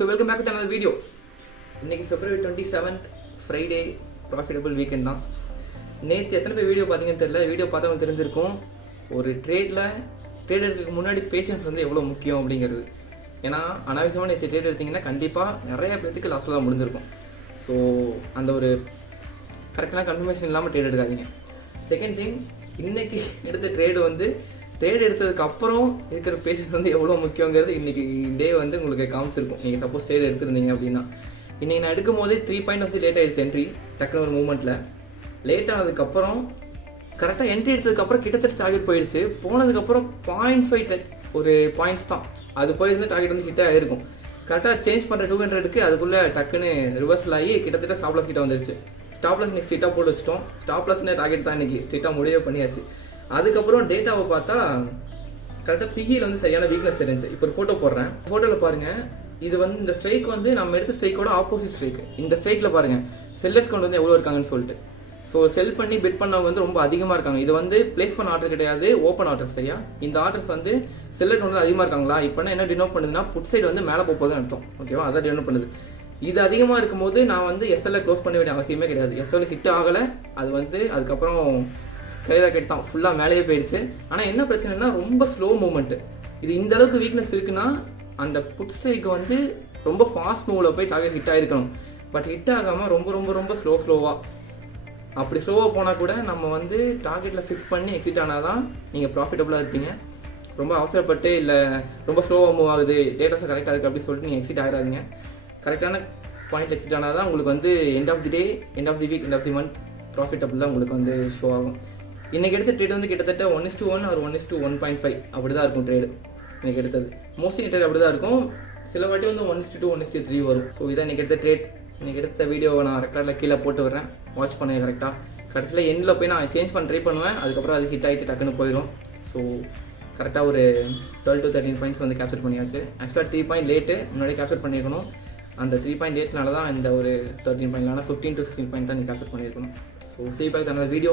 So welcome back to another video. இன்னைக்கு February 27th Friday profitable weekend தான். நேற்று எத்தனை பேர் வீடியோ பார்த்தீங்கன்னு தெரியல. வீடியோ பார்த்தவங்க தெரிஞ்சிருக்கும் ஒரு ட்ரேடருக்கு முன்னாடி பேஷன்ஸ் வந்து எவ்வளோ முக்கியம் அப்படிங்கிறது. ஏன்னா அனாவசியமாக நேற்று ட்ரேட் எடுத்திங்கன்னா கண்டிப்பாக நிறைய பேருக்கு லாஸ்ட்டில் தான் முடிஞ்சிருக்கும். ஸோ அந்த ஒரு கரெக்டான கன்ஃபர்மேஷன் இல்லாமல் ட்ரேட் எடுக்காதீங்க. செகண்ட் திங், இன்னைக்கு எடுத்த ட்ரேட் எடுத்ததுக்கு அப்புறம் இருக்கிற பேஷன்ஸ் வந்து எவ்வளோ முக்கியங்கிறது இன்னைக்கு டே வந்து உங்களுக்கு காமிச்சிருக்கும். நீங்கள் சப்போஸ் ட்ரேட் எடுத்துருந்தீங்க அப்படின்னா இன்னைக்கு நான் எடுக்கும் போதே 3 பாயிண்ட் வந்து லேட் ஆயிடுச்சு என்ட்ரி. டக்குனு ஒரு மூமெண்ட்டில் லேட் ஆனதுக்கப்புறம் கரெக்டாக என்ட்ரி எடுத்ததுக்கப்புறம் கிட்டத்தட்ட டார்கெட் போயிடுச்சு. போனதுக்கப்புறம் 0.5 ஒரு பாயிண்ட்ஸ் தான் அது போயிருந்து டார்கெட் வந்து ஹிட் ஆகிருக்கும். கரெக்டாக சேஞ்ச் பண்ணுற 200க்கு அதுக்குள்ளே டக்குன்னு ரிவர்ஸில் ஆகி கிட்டத்தட்ட ஸ்டாப் லாஸ் கிட்ட வந்துருச்சு. ஸ்டாப் லாஸ் இன்னைக்கு ஸ்ட்ரிக்டாக போட்டு வச்சிட்டோம். ஸ்டாப் லாஸ்னே டார்கெட் தான் இன்னைக்கு ஸ்ட்ரிக்டாக முடிவே பண்ணியாச்சு. அதுக்கப்புறம் டேட்டாவை பார்த்தா கரெக்டாக பிகியில் வந்து சரியான வீக்னஸ் தெரிஞ்சு. இப்போ ஒரு ஃபோட்டோ போடுறேன். ஃபோட்டோவில் பாருங்கள், இது வந்து இந்த ஸ்ட்ரைக் வந்து நம்ம எடுத்த ஸ்ட்ரைக்கோட ஆப்போசிட் ஸ்ட்ரைக். இந்த ஸ்ட்ரைக்கில் பாருங்கள் செல்லர்ஸ் கவுண்ட் வந்து எவ்வளோ இருக்காங்கன்னு சொல்லிட்டு. ஸோ செல் பண்ணி பிட் பண்ணவங்க வந்து ரொம்ப அதிகமாக இருக்காங்க. இது வந்து பிளேஸ் பண்ண ஆர்டர் கிடையாது, ஓப்பன் ஆர்டர். சரியா? இந்த ஆர்டர்ஸ் வந்து செல்லர் வந்து அதிகமாக இருக்காங்களா? இப்போ என்ன டினோட் பண்ணுதுன்னா புட் சைடு வந்து மேலே போகுதுன்னு அர்த்தம். ஓகேவா? அதான் டினோட் பண்ணுது. இது அதிகமாக இருக்கும்போது நான் வந்து எஸ்எல்ல க்ளோஸ் பண்ண வேண்டிய அவசியமே கிடையாது. எஸ்எல் ஹிட் ஆகலை. அது வந்து அதுக்கப்புறம் ஸ்கை ராக்கெட் தான் ஃபுல்லாக மேலேயே போயிடுச்சு. ஆனால் என்ன பிரச்சனைனா ரொம்ப ஸ்லோ மூவ்மெண்ட். இது இந்த அளவுக்கு வீக்னஸ் இருக்குன்னா அந்த புட் ஸ்ட்ரைக் வந்து ரொம்ப ஃபாஸ்ட் மூவில் போய் டார்கெட் ஹிட் ஆகிருக்கணும். பட் ஹிட் ஆகாமல் ரொம்ப ரொம்ப ரொம்ப ஸ்லோவாக, அப்படி ஸ்லோவாக போனால் கூட நம்ம வந்து டார்கெட்டில் ஃபிக்ஸ் பண்ணி எக்ஸிட் ஆனால் தான் நீங்கள் ப்ராஃபிட்டபுளாக இருப்பீங்க. ரொம்ப அவசரப்பட்டு இல்லை ரொம்ப ஸ்லோவாக மூவ் ஆகுது, டேட்டாஸை கரெக்டாக இருக்குது அப்படின்னு சொல்லிட்டு நீங்கள் எக்ஸிட் ஆகிடாதீங்க. கரெக்டான பாயிண்ட் எக்ஸிட் ஆனால் தான் உங்களுக்கு வந்து end of the day, end of the week, end of the month profitable தான் உங்களுக்கு வந்து ஷோ ஆகும். இன்றைக்கி எடுத்த ட்ரேட் வந்து கிட்டத்தட்ட 1:1 ஒரு 1:1.5 அப்படி தான் இருக்கும் ட்ரேடு இன்றைக்கி எடுத்தது. மோஸ்ட்லி ட்ரேட் அப்படி தான் இருக்கும். சில வாட்டி வந்து 1:2 1:3 வரும். ஸோ இதான் இன்றைக்கி எடுத்த ட்ரேட். இன்றைக்கி எடுத்த வீடியோவை நான் ரெக்கார்டில் கீழே போட்டு வரேன், வாட்ச் பண்ணுங்க கரெக்டாக. கடைசியில் எண்டில் போய் நான் சேஞ்ச் பண்ண ட்ரை பண்ணுவேன். அதுக்கப்புறம் அது ஹிட் ஆகிட்டு டக்குன்னு போயிடும். ஸோ கரெக்டாக ஒரு 12 to 13 பாயிண்ட்ஸ் வந்து கேப்சர் பண்ணியாச்சு. ஆக்சுவலாக 3 பாயிண்ட் லேட்டு முன்னாடி கேப்சர் பண்ணியிருக்கணும். அந்த 3 பாயிண்ட் லேட்னால தான் இந்த ஒரு 13 பாயிண்ட், 15 to 16 பாயிண்ட் தான் நீங்கள் கேப்சர் பண்ணியிருக்கணும். So see you back with another video.